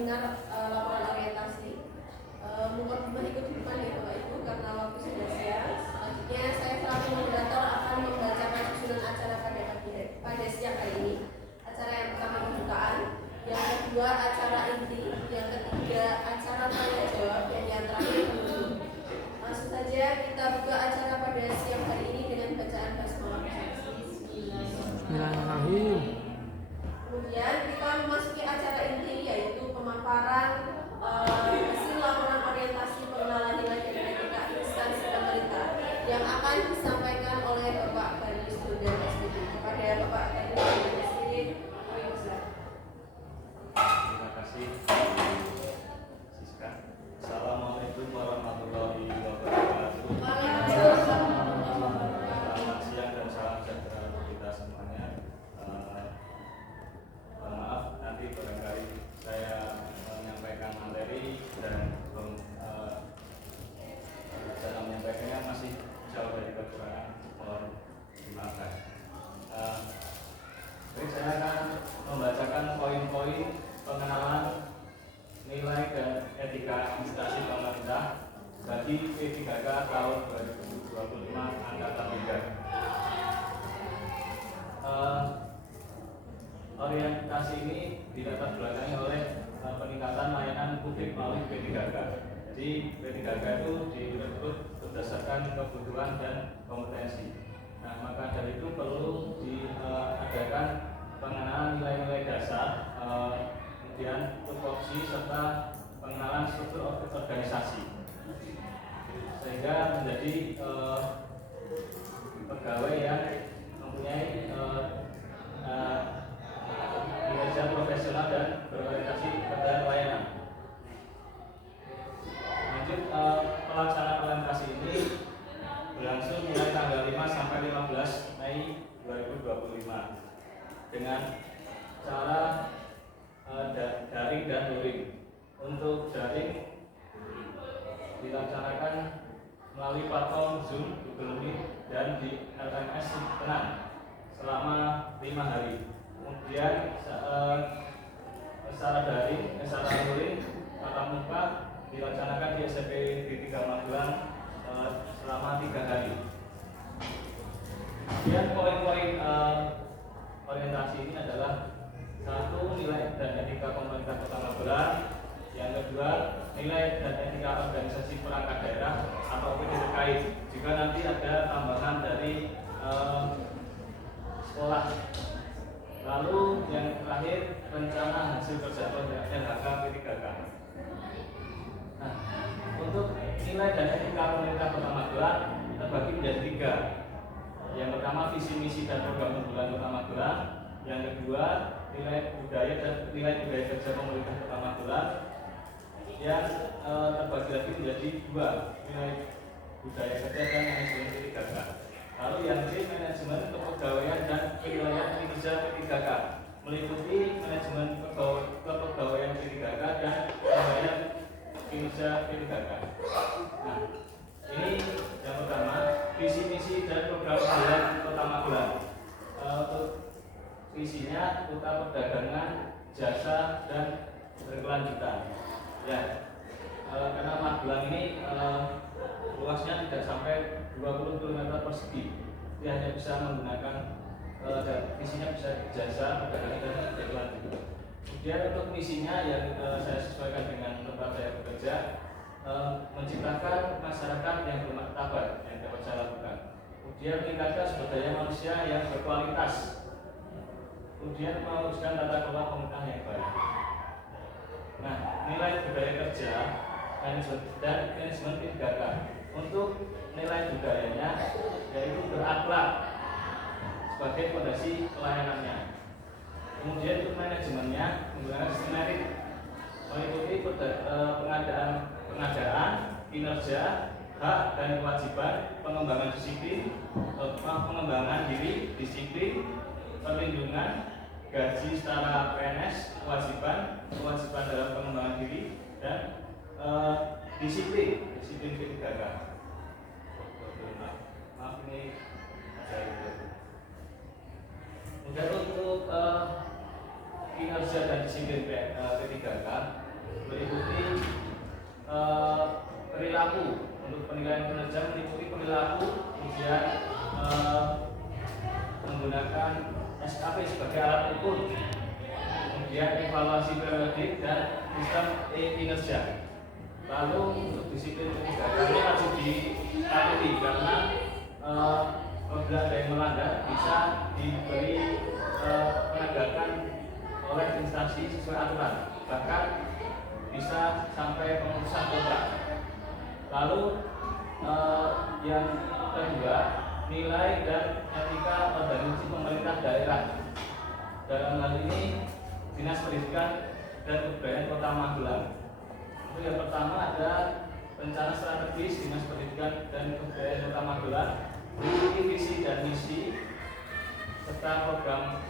seminar laporan orientasi. Mohon ikut di depan ya Bapak Ibu karena waktu sudah siang. Selanjutnya saya selaku moderator akan membacakan susunan acara pada siang hari ini. Acara yang pertama pembukaan, yang kedua acara inti, yang ketiga acara tanya jawab, dan yang terakhir penutup. Langsung saja kita buka acara pada siang hari ini dengan bacaan basmalah. Bismillahirrahmanirrahim. Kemudian kita memasuki acara inti yaitu pemaparan hasil laporan orientasi pengenalan nilai dan etika instansi pemerintah yang akan disampaikan oleh Bapak Gayus dan SPD. Kepada Bapak Gayus dan SPD, kami persilakan. Terima kasih Siska. Assalamualaikum warahmatullahi wabarakatuh. Selamat siang dan salam sejahtera untuk kita semuanya. Maaf nanti barangkali saya menyampaikan materi dan dalam menyampaikannya masih jauh dari kekurangan, mohon dimaafkan. Jadi saya akan membacakan poin-poin pengenalan nilai dan etika instansi pemerintah bagi P3K tahun 2025 angkatan 3. Orientasi ini dilatar belakangi oleh peningkatan layanan publik melalui P3K. Jadi P3K itu direkrut berdasarkan kebutuhan dan kompetensi. Nah, maka dari itu perlu diadakan pengenalan nilai-nilai dasar, kemudian tupoksi serta pengenalan struktur organisasi, sehingga menjadi pegawai yang mempunyai kinerja profesional dan berorientasi pada layanan. Lanjut, pelaksanaan orientasi ini berlangsung mulai tanggal 5 sampai 15 Mei 2025 dengan cara daring dan luring. Untuk daring dilaksanakan melalui platform Zoom, Google Meet, dan di LMS Tenang selama 5 hari. Kemudian secara luring tatap muka dilaksanakan di SMP di 3 Magelang selama 3 hari. Kemudian poin-poin orientasi ini adalah: 1. Nilai dan etika pemerintah Kota Magelang. Yang kedua, nilai dan etika organisasi perangkat daerah atau OPD terkait jika nanti ada tambahan dari sekolah. Lalu yang terakhir, rencana hasil kerja LHK P3K. Nah, untuk nilai dan etika pemerintah Kota Magelang terbagi menjadi 3. Yang pertama, visi misi dan program unggulan Kota Magelang. Yang kedua, nilai budaya kerja pemerintah Kota Magelang. Yang terbagi lagi menjadi 2, nilai budaya kerja dan manajemen P3K. Lalu yang C, manajemen kepegawaian dan penilaian kinerja P3K, meliputi manajemen kepegawaian P3K dan penilaian kinerja P3K. Nah, ini yang pertama, visi misi dan program unggulan Kota Magelang. Untuk visinya, kota perdagangan, jasa, dan berkelanjutan. Ya, karena Magelang ini luasnya tidak sampai 20 km persegi, dia hanya bisa menggunakan visinya bisa jasa, perdagangan, dan berkelanjutan. Kemudian untuk misinya yang saya sesuaikan dengan tempat saya bekerja, menciptakan masyarakat yang bermartabat yang dapat saya lakukan. Kemudian meningkatkan sumber daya manusia yang berkualitas. Kemudian mewujudkan tata kelola pemerintahan yang baik. Nah, nilai budaya kerja dan manajemen P3K. Untuk nilai budayanya yaitu berakhlak sebagai fondasi pelayanannya. Kemudian untuk manajemennya menggunakan sistem merit, meliputi pengadaan, kinerja, hak dan kewajiban, pengembangan disiplin, pengembangan diri, disiplin, perlindungan, gaji setara PNS, kewajiban dalam pengembangan diri, dan disiplin P3K. Maaf ini saya. Kemudian untuk kinerja dan disiplin P3K Berikuti perilaku. Untuk penilaian kinerja meliputi perilaku, kemudian menggunakan SKP sebagai alat ukur, kemudian evaluasi periodik dan sistem kinerja. Lalu untuk disiplin penindakan ini wajib dipatuhi karena apabila ada yang melanggar bisa diberi penegakan oleh instansi sesuai aturan, bahkan bisa sampai pemutusan kontrak. Lalu yang kedua, nilai dan etika organisasi pemerintah daerah. Dalam hal ini Dinas Pendidikan dan Kebudayaan Kota Magelang. Itu yang pertama ada rencana strategis Dinas Pendidikan dan Kebudayaan Kota Magelang, memiliki visi dan misi serta program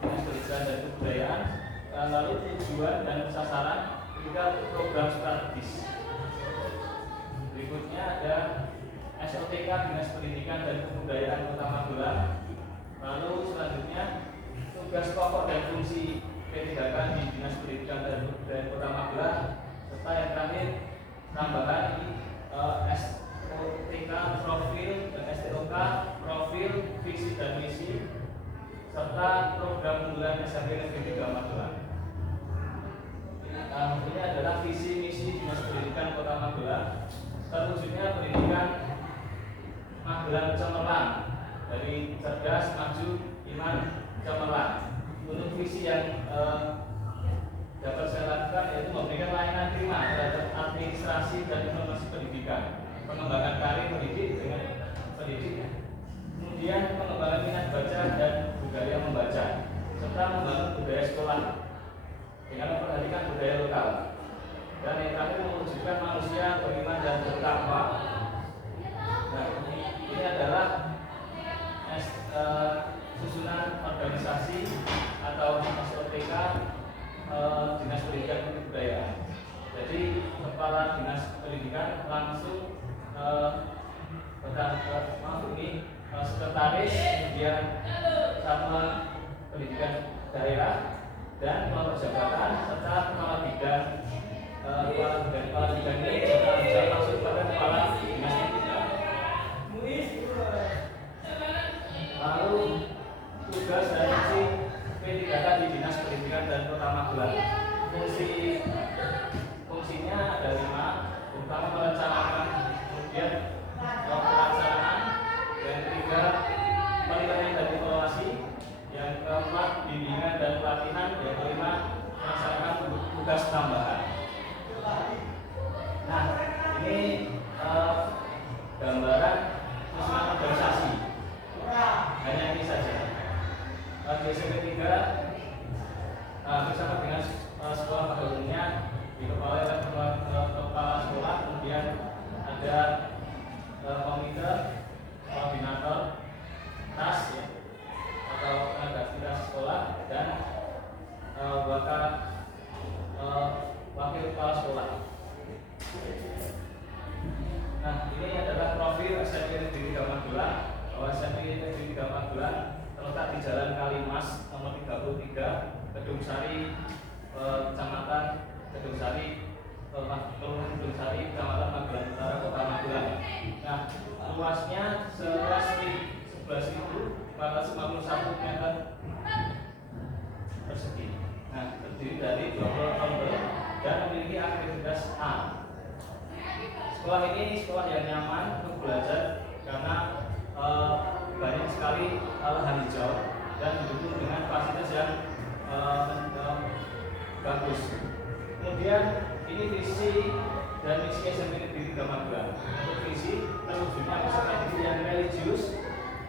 Dinas Pendidikan dan Kebudayaan, lalu tujuan dan sasaran, ketiga program strategis. Berikutnya ada SOTK Dinas Pendidikan dan Kebudayaan Kota Magelang. Lalu selanjutnya tugas pokok dan fungsi P3K di Dinas Pendidikan dan Kebudayaan Kota Magelang, serta yang terakhir tambahan SOTK profil dan STOK profil, visi dan misi, serta program unggulan SMP Negeri 3 Magelang. Ini adalah visi misi Dinas Pendidikan Kota Magelang. Terwujudnya pendidikan Magelang cemerlang, dari cerdas, maju, iman, cemerlang. Untuk visi yang dapat saya lakukan yaitu memberikan layanan prima terhadap administrasi dan informasi pendidikan, pengembangan karir pendidik dengan pendidik, kemudian pengembangan minat baca dan budaya membaca, serta membangun budaya sekolah dengan memperhatikan budaya lokal. Dan yang terakhir mewujudkan manusia beriman dan bertakwa. Nah, ini adalah susunan organisasi atau SOTK Dinas Pendidikan dan Kebudayaan. Jadi kepala Dinas Pendidikan langsung sekretaris, kemudian Satuan Pendidikan Daerah dan kelompok jabatan serta kepala bidang kepala bidang ini bisa langsung pada kepala dinas pendidikan. Lalu tugas dan fungsi P3K di Dinas Pendidikan dan Kota Magelang. Fungsinya ada 5, terutama merencanakan, kemudian pelaksanaan, yang ketiga penilaian dan evaluasi, yang keempat bimbingan dan pelatihan, yang kelima melaksanakan tugas tambahan. Nah, ini gambaran susunan organisasi. Hanya ini saja. Di SMP 3 bersama dengan sekolah pada umumnya dikepalai oleh kepala sekolah, kemudian ada komite koordinator TAS ya, atau tenaga aktivitas sekolah, dan wakil kepala sekolah. Nah, ini adalah profil SMP Negeri 3 Magelang. Bahwa SMP Negeri 3 Magelang terletak di Jalan Kalimas nomor 33, Kedung Sari, Kecamatan Kedung Sari, Kelurahan Kedung Sari, Kecamatan Magelang Utara, Kota Magelang. Nah, luasnya seluas 11.451 meter persegi. Nah, terdiri dari 20 tombol dan memiliki aktivitas A. Sekolah ini sekolah yang nyaman untuk belajar karena banyak sekali lahan hijau dan didukung dengan fasilitas yang bagus. Kemudian ini visi dan misi SMP Negeri 3 Magelang. Untuk visi terwujudnya peserta didik yang religius,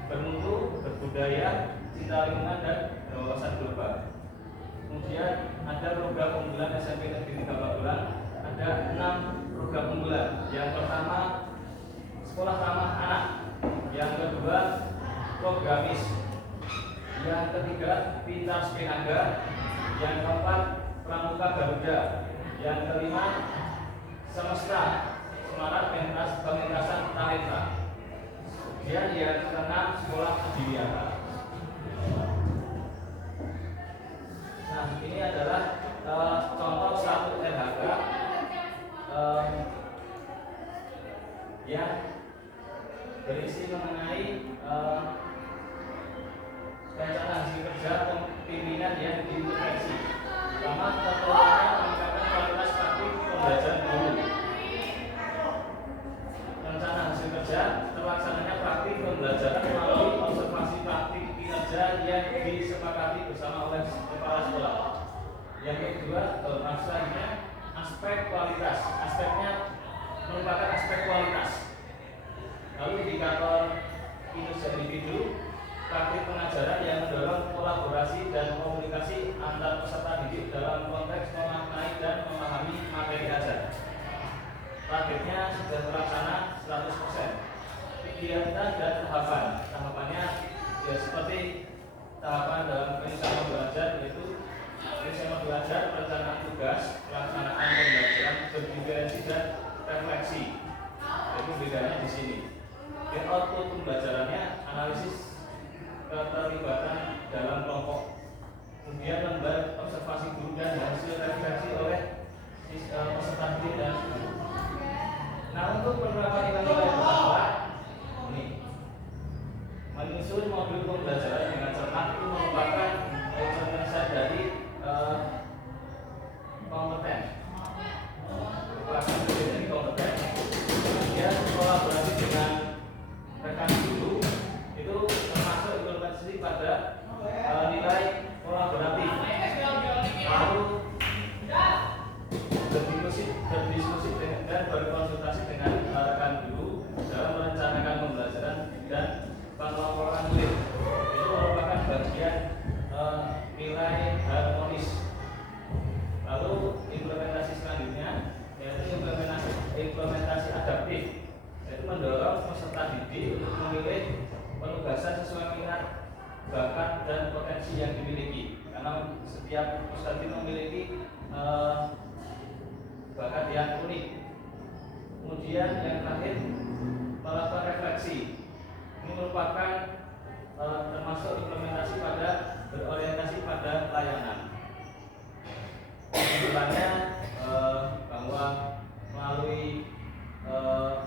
bermutu, berbudaya, cinta lingkungan dan berwawasan global. Kemudian ada program unggulan SMP Negeri 3 Magelang. Ada 6 program unggulan. Yang pertama sekolah ramah anak, yang kedua programis, yang ketiga pintar sepenaga, yang keempat pramuka Garuda, yang kelima semesta semarak pementasan talenta, kemudian yang keenam sekolah adiwiyata. Nah, ini adalah contoh satu kedua, maksudnya aspek kualitas. Aspeknya merupakan aspek kualitas. Lalu indikator kinerja individu, praktik pengajaran yang mendorong kolaborasi dan komunikasi antar peserta didik dalam konteks memaknai dan memahami materi ajar. Targetnya sudah terlaksana 100%. Kegiatan dan tahapannya ya seperti tahapan dalam penyusunan belajar, yaitu penyusunan belajar, perencanaan tugas, pelaksanaan pembelajaran, berdiferensi dan refleksi. Itu bedanya di sini. Output pembelajarannya analisis keterlibatan dalam kelompok, kemudian lembar observasi guru dan hasil refleksi oleh peserta didik dan guru. Nah, untuk penerapan nilai-nilai bermanfaat ini menyusun modul pembelajaran dengan cermat itu merupakan implementasi dari kompeten. Pelaksanaan dari kompeten, kemudian kolaborasi dengan rekan guru itu termasuk implementasi pada nilai kolaboratif. Lalu berdiskusi dan berkonsultasi dengan rekan guru dalam merencanakan pembelajaran dan pengelompokan murid. Itu merupakan bagian nilai harmonis. Lalu implementasi selanjutnya yaitu implementasi adaptif, yaitu mendorong peserta didik untuk memilih penugasan sesuai minat, bakat dan potensi yang dimiliki. Karena setiap peserta didik memiliki bakat yang unik. Kemudian yang terakhir, melakukan refleksi. Ini merupakan termasuk implementasi pada berorientasi pada layanan. Kesimpulannya bahwa melalui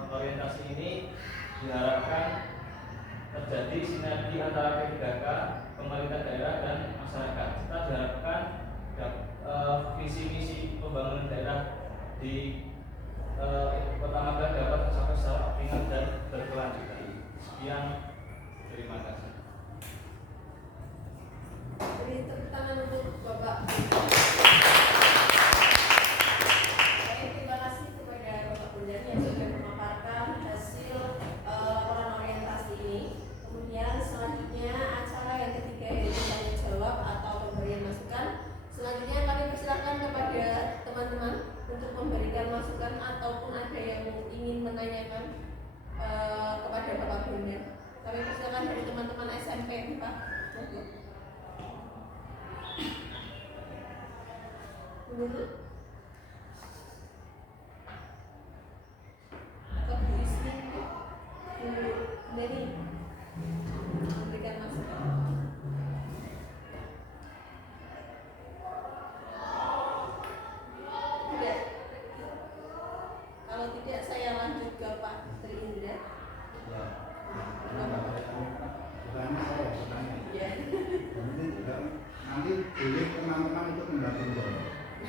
orientasi ini diharapkan terjadi sinergi antara P3K, pemerintah daerah dan masyarakat. Kita diharapkan visi misi pembangunan daerah di Kota Magelang dapat tercapai secara optimal dan berkelanjutan. Sekian, terima kasih. Beri tepuk tangan untuk Bapak. Terima kasih kepada Bapak Bondan yang sudah memaparkan hasil laporan orientasi ini. Kemudian selanjutnya acara yang ketiga yaitu tanya jawab atau pemberian masukan. Selanjutnya kami persilakan kepada teman-teman untuk memberikan masukan ataupun ada yang ingin menanyakan kepada Bapak Bondan. Kami persilakan dari teman-teman SMP, Pak. Dulu atau Bu Isni, Bu Neni memberikan masukan. Tidak. Kalau tidak saya lanjut ke Pak Tri Indra. Nanti boleh teman-teman untuk mendampingi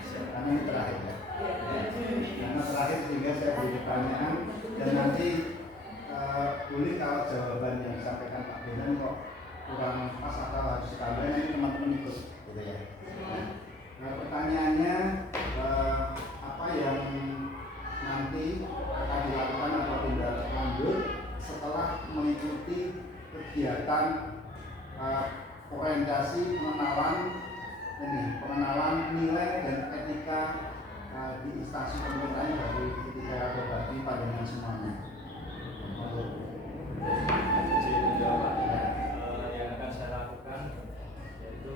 karena ini terakhir ya. Karena terakhir sehingga saya beri pertanyaan dan nanti boleh kalau jawaban yang disampaikan Pak Bondan kok kurang pas atau harus ditambahin, nanti teman-teman ikut gitu ya. Nah, pertanyaannya apa yang nanti akan dilakukan atau tindak lanjut setelah mengikuti kegiatan orientasi pengenalan nilai dan etika di instansi pemerintahan dari ketika berbagi pandangan semuanya. Yang akan saya lakukan yaitu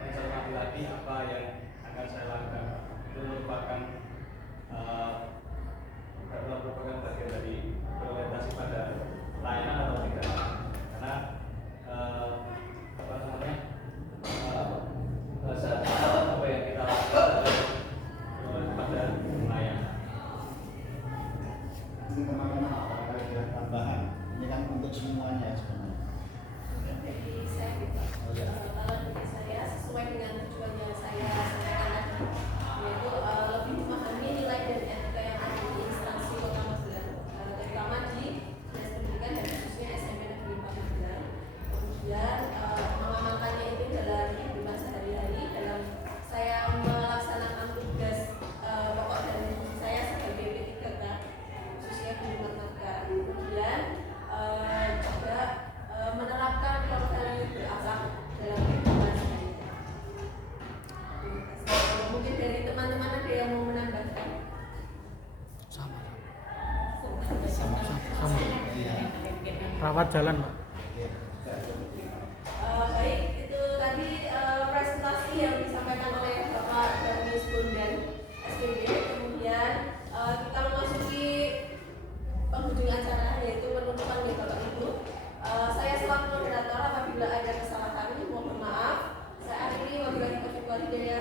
mencermati lagi apa yang akan saya lakukan. Itu merupakan bagian dari berorientasi pada layanan atau tidak. Karena apa yang kita lakukan pada layanan. Ini teman-teman ada tambahan. rawat jalan, Pak. Baik, itu tadi presentasi yang disampaikan oleh Bapak Darwis Bondan SPB. Kemudian kita memasuki penghujung acara, yaitu penutupan nih Bapak Ibu. Saya selaku moderator, apabila ada kesalahan mohon maaf. Saya akhiri wabillahi taufiq wal hidayah.